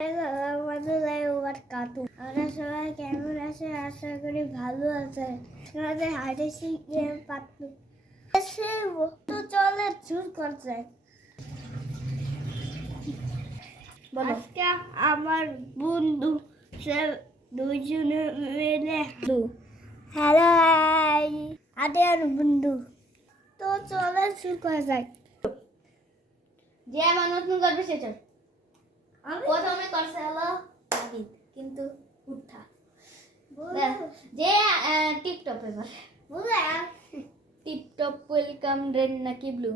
আমরা সবাই কেমন আছে? আশা করি ভালো আছে। আমাদের হাইডেসি গেম পাতলু সে তো চলে জোর করছে। আজকে আমার বন্ধু সে দুইজনে মিলে হ্যালো আদে আর বন্ধু তো চলে শুরু করা যায়। যে আমার নতুন করবে সেটা প্রথমে করছে হলো নাবিদ, কিন্তু উঠা যে টিপটপ এবার বুঝলে টিপটপ ওয়েলকাম রেড নাকি ব্লু?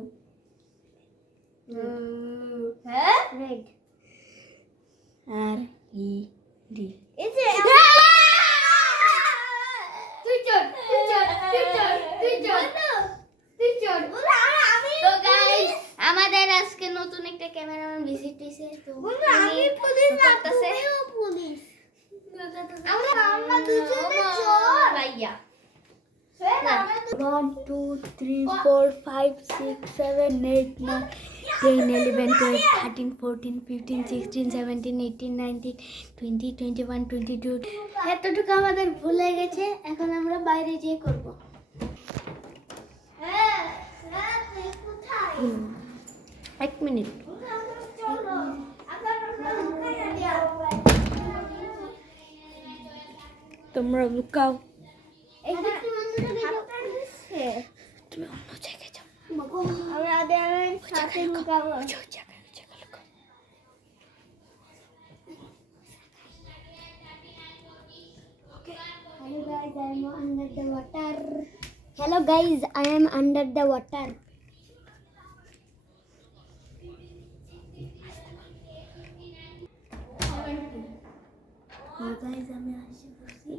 হ্যাঁ রেড আর ই ডি। এই যে তুই চল তুই চল তুই চল তুই চল তুই চল। তো গাইস আমাদের আজকে নতুন একটা ক্যামেরাম্যান ভিজিট দিয়েছে। তো আমি পুলিশ না, তুমিও পুলিশ। আমরা দুজনে চোর ভাইয়া 1 2 3 4 5 6 7 8 9 10 11 12 13 14 15 16 17 18 19 20 21 22 এতটুকু আমাদের ভুলে গেছে। এখন আমরা বাইরে যেয়ে করব। এক মিনিট। তোমরা লুকাও, তুমি অন্য জায়গায় যাও। Hello guys, I am under the water. Guys, আমি আসি বসি।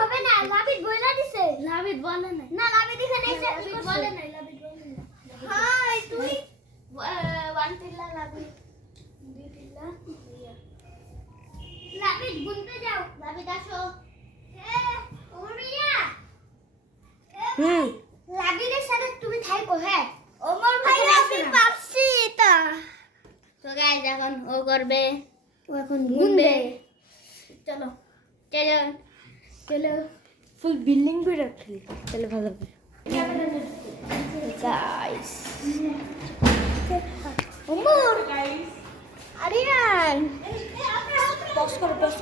হবে না, লাবিদ বইলা দিছে। লাবিদ বলে না, না লাবিদ এখানে এসে কি লাবিদ করছে? বলে না, লাবিদ বলে না। হাই তুই ওয়ান টিল্লা লাবিদ, দুই টিল্লা রিয়া। লাবিদ গুনতে যাও। লাবিদ আসো। ওমিয়া লাবিদের সাথে তুমি থাকো। হ্যাঁ ওমর ভাই আমি পাচ্ছি এটা। তো গাইস এখন ও করবে, ও এখন গুনবে। চলো চলো চলো ফুল বিল্ডিং করে রাখলি তাহলে ভালো হবে। গাইস ওমর আরিয়ান পজ করো পজ।